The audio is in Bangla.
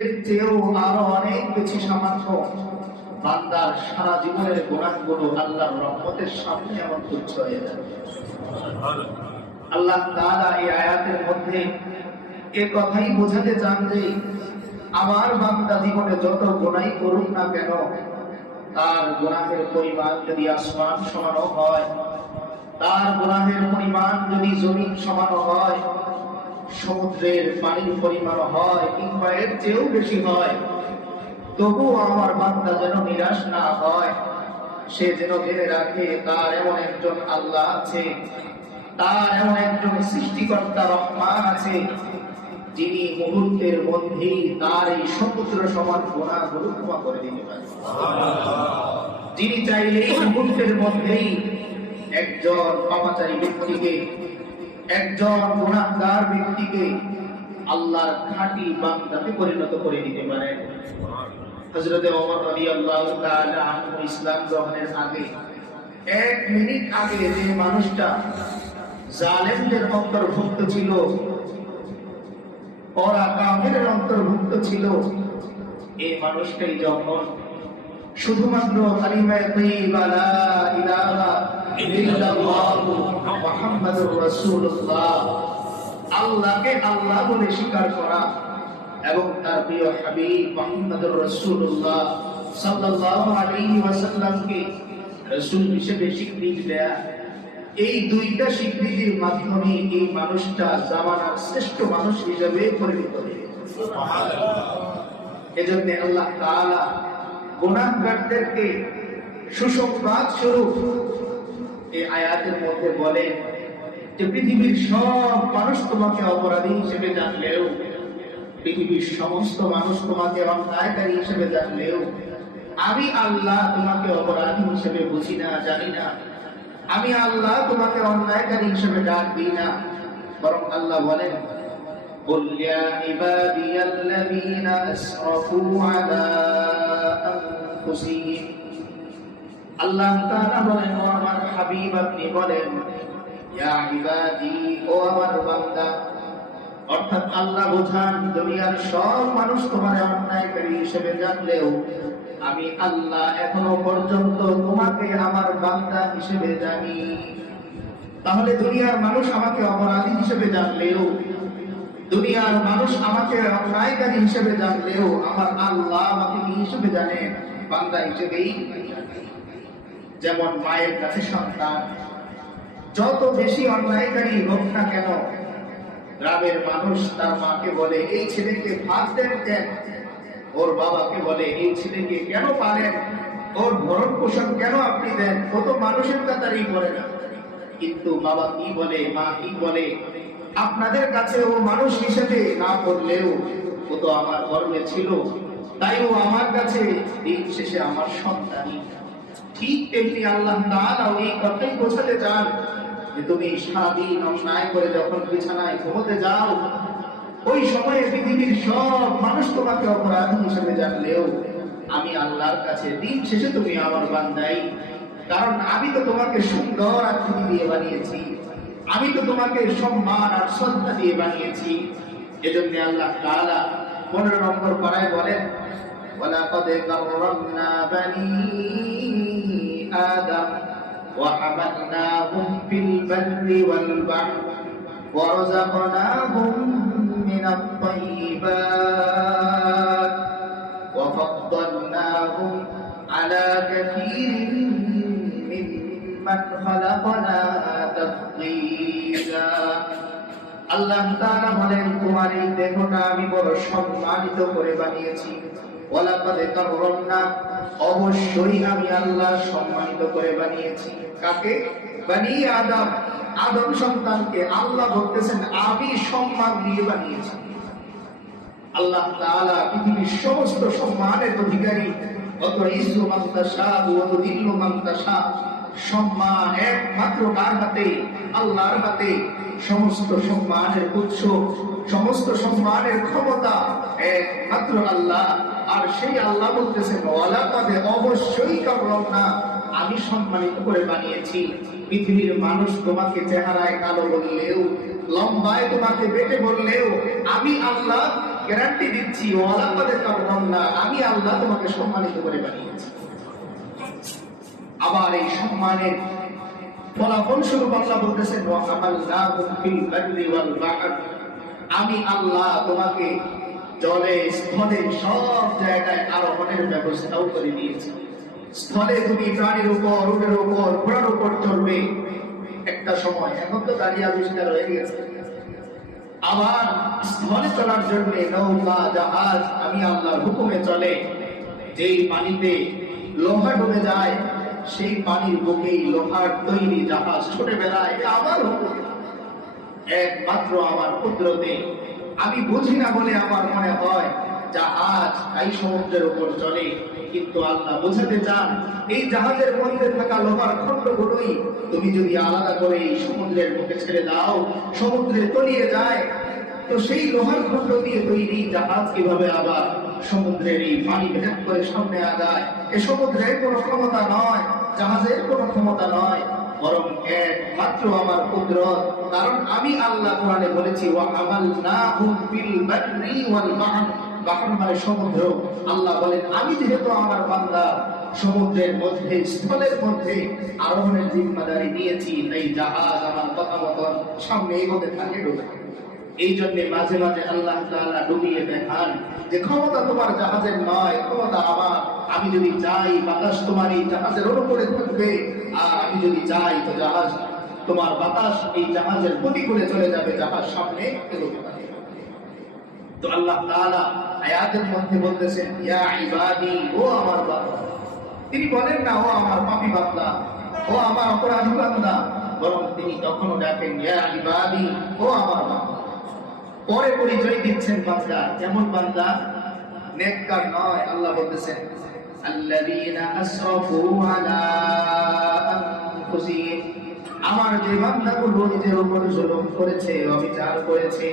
এর চেয়েও আরো অনেক বেশি সামান্য বান্দার সারা জীবনের গুনাহগুলো আল্লাহর রহমতের সামনে এমন তুচ্ছ হয়ে যাবে। আল্লাহ তাআলা এই আয়াতের মধ্যে এ কথাই বোঝাতে চান যে আমার বান্দা জীবনে যত গুনাহই করুক না কেন, তার গুনাহের পরিমাণ যদি আসমান সমান হয়, তার গুনাহের পরিমাণ যদি জমিন সমান হয়, সমুদ্রের পানির পরিমাণ হয় কিংবা এর চেয়েও বেশি হয়, তবুও আমার বান্দা যেন নিরাশ না হয়। সে যেন জেনে রাখে তার এমন একজন আল্লাহ আছে, তার এমন একজন সৃষ্টিকর্তা রহমান আছে, যিনি মুহূর্তের মধ্যেই তার এই সমুদ্র সমান গুনাহগুলো ক্ষমা করে দিতে পারেন। যিনি চাইলেই মুহূর্তের মধ্যেই একজন পাপাচারী ব্যক্তিকে, একজন গুনাহগার ব্যক্তিকে আল্লাহর খাঁটি বান্দাতে পরিণত করে দিতে পারেন। হযরত ওমর রাদিয়াল্লাহু তাআলা আনহু ইসলাম গ্রহণের আগে, 1 মিনিট আগে যে মানুষটা জালেমদের অন্তর্ভুক্ত ছিল, ওরা কাফেরের অন্তর্ভুক্ত ছিল, এই মানুষটাই যখন শুধুমাত্র কালিমা তাইয়্যিবা লা ইলাহা ইল্লাল্লাহু মুহাম্মাদুর রাসূলুল্লাহ, আল্লাহকে আল্লাহ বলে স্বীকার করা এবং তার প্রিয় হাবিব মুহাম্মদুর রাসূলুল্লাহ সাল্লাল্লাহু আলাইহি ওয়াসাল্লামকে রাসূল হিসেবে স্বীকৃতি দেয়া, এই দুইটা স্বীকৃতির মাধ্যমে এই মানুষটা জামানার শ্রেষ্ঠ মানুষ হিসেবে পরিণত হয়েছে। সুবহানাল্লাহ। এজন্য আল্লাহ তাআলা গুনাহগারদেরকে সুসংবাদ স্বরূপ এই আয়াতের মধ্যে বলেন যে পৃথিবীর সব মানুষ তোমাকে অপরাধী হিসেবে জানলেও, পৃথিবীর সমস্ত মানুষ তোমাকে অন্যায়কারী হিসেবে জানলেও, আমি আল্লাহ তোমাকে অপরাধী হিসেবে বুঝি না, জানি না। আমি আল্লাহ তোমাকে অন্যায়কারী হিসেবে ডাক দিই না, বরং আল্লাহ বলেন قل يا عبادي الذين أسرفوا على أنفسهم, আল্লাহ তাআলা বলেন ও আমার হাবিব আপনি বলেন ইয়া ইবাদি, ও আমার বান্দা, অর্থাৎ আল্লাহ বোঝান দুনিয়ার সব মানুষ তোমার অন্যায়কারী হিসেবে জানলেও আমি আল্লাহ এখনো পর্যন্ত তোমাকে আমার বান্দা হিসেবে জানি। তাহলে দুনিয়ার মানুষ আমাকে অপরাধী হিসেবে জানলেও, দুনিয়ার মানুষ আমাকে অন্যায়কারী হিসেবে জানলেও, আমার আল্লাহ আমাকে কি হিসেবে জানে? বান্দা হিসেবেই। যেমন মায়ের কাছে সন্তান যত বেশি অন্যায়কারী হোক না কেন, গ্রামের মানুষ তার মাকে বলে এই ছেলেকে ভাত দেন কেন, ওর বাবাকে বলে এই ছেলেকে কেন পালেন, ওর ভরণ পোষণ কেন আপনি দেন, ও তো মানুষের কাতারই পড়ে না। কিন্তু বাবা কি বলে, মা কি বলে, আপনাদের কাছে ও মানুষ হিসেবে না পড়লেও ও তো আমার গর্ভে ছিল, তাই ও আমার কাছে দিন শেষে আমার সন্তানই। ঠিক তেমনি আল্লাহ তাআলা এই কথাই বোঝাতে চান যে তুমি সারাদিন অন্যায় করে যখন বিছানায় ঘুমোতে যাও, ওই সময়ে পৃথিবীর সব মানুষ তোমাকে অপরাধী হিসেবে জানলেও আমি আল্লাহর কাছে দিন শেষে তুমি আমার বান্দাই। কারণ আমি তো তোমাকে সুন্দর আকৃতি দিয়ে বানিয়েছি, আমি তো তোমাকে সম্মান আর শ্রদ্ধা দিয়ে বানিয়েছি। এজন্য আল্লাহ তাআলা 15 নম্বর পারায় বলেন ওয়ালাকাদ কাররামনা বানি আদম ওয়া হামালনাহুম ফিল বাররি ওয়াল বাহর ওয়া রাযাকনাহুম মিনাত তাইয়্যিবাত ওয়া ফাদ্দালনাহুম আলা কাসীরিন মিম্মান খালাকনা তাফদীলা। আল্লাহ তাআলা বলেন তোমার এই দেহটা আমি বড় সম্মানিত করে বানিয়েছি। ওয়ালাকাদ কাররামনা, অবশ্যই আমি আল্লাহ সম্মানিত করে বানিয়েছি। কাকে? বনি আদম, আদম সন্তানকে আল্লাহ বলতেছেন আমি সম্মান দিয়ে বানিয়েছি। আল্লাহ তাআলা পৃথিবীর সমস্ত সম্মানের অধিকারী, অত ইজ্জু মান তাশা ওয়া তুযিল্লু মান তাশা। সম্মান একমাত্র কার হাতে? আল্লাহর হাতে। সমস্ত সম্মানের উৎস, সমস্ত সম্মানের ক্ষমতা একমাত্র আল্লাহ। আর সেই আল্লাহ বলতেছেন ওয়ালাকাদ, অবশ্যই কাররামনা, আমি সম্মানিত করে বানিয়েছি। পৃথিবীর মানুষ তোমাকে চেহারায় কালো বললেও, লম্বায় তোমাকে বেটে বললেও, আমি আল্লাহ গ্যারান্টি দিচ্ছি, ওয়ালাকাদ কাররামনা, আমি আল্লাহ তোমাকে সম্মানিত করে বানিয়েছি। আবার এই সম্মানের ফলাফল স্বরূপ আল্লাহ বলতেছেন, ওয়া হামালনাকুম ফিল বাররি ওয়াল বাহর, আমি আল্লাহ তোমাকে জলে স্থলে সব জায়গায় আরোহণের ব্যবস্থাও করে দিয়েছি। স্থলে তুমি প্রাণীর উপর, উটের উপর, ঘোড়ার উপর চলবে একটা সময়, এখন তো গাড়ি আবিষ্কার হয়ে গেছে। আবার স্থলে চলার জন্য নৌকা, জাহাজ আমি আল্লাহর হুকুমে চলে। যেই পানিতে লোহা ডুবে যায়, সেই পানির বুকেই লোহার তৈরি জাহাজ ছুটে বেড়ায়, এটা আমার হুকুম, একমাত্র আমার কুদরতে। আমি বুঝি না বলে আমার মনে হয় জাহাজ এই সমুদ্রের উপর চলে, কিন্তু আল্লাহ বোঝাতে চান এই জাহাজের মধ্যে থাকা লোহার খণ্ডগুলোই তুমি যদি আলাদা করে এই সমুদ্রের মুখে ছেড়ে দাও, সমুদ্রে তলিয়ে যায়, তো সেই লোহার খণ্ড দিয়ে তৈরি জাহাজ কিভাবে আবার সমুদ্রের এই পানি ভেদ করে সামনে আগায়? এ সমুদ্রের কোনো ক্ষমতা নয়, জাহাজের কোনো ক্ষমতা নয়, বরং একমাত্র আমার কুদরত। কারণ আমি আল্লাহ কোরআনে বলেছি, ওয়া হামালনাহুম ফিল বাররি ওয়াল বাহর, বাহর মানে সমুদ্র। আল্লাহ বলেন আমি যেহেতু আমার বান্দা সমুদ্রের মধ্যে, স্থলের মধ্যে আরোহণের জিম্মাদারি নিয়েছি, তাই জাহাজ আমার কথা মতন সামনে এগোতে থাকে, ডুবে। এই জন্য মাঝে মাঝে আল্লাহ তাআলা ডুবিয়ে দেখান যে ক্ষমতা তোমার জাহাজের নয়, ক্ষমতা আমার। আমি যদি চাই বাতাস তোমার এই জাহাজের উপরে থাকবে, আর আমি যদি চাই তো জাহাজ তোমার বাতাস এই জাহাজের প্রতিকূলে চলে যাবে, জাহাজ সামনে এগোতে পারে। তো আল্লাহ তাআলা আয়াতের মধ্যে বলতেছেন, ইয়া ইবাদি, ও আমার বান্দা। তিনি বলেন না ও আমার পাপী বান্দা, ও আমার অপরাধী বান্দা, বরং তিনি তখনও ডাকেন ইয়া ইবাদি, ও আমার বান্দা। পরে পরিচয় দিচ্ছেন বান্দা, কেমন বান্দা? নেককার নয়। আল্লাহ বলতেছেন, আল্লাযীনা আসরাফু আলা আনফুসিহিম, আমার যে বান্দাগুলো নিজের উপর জুলুম করেছে, অবিচার করেছে,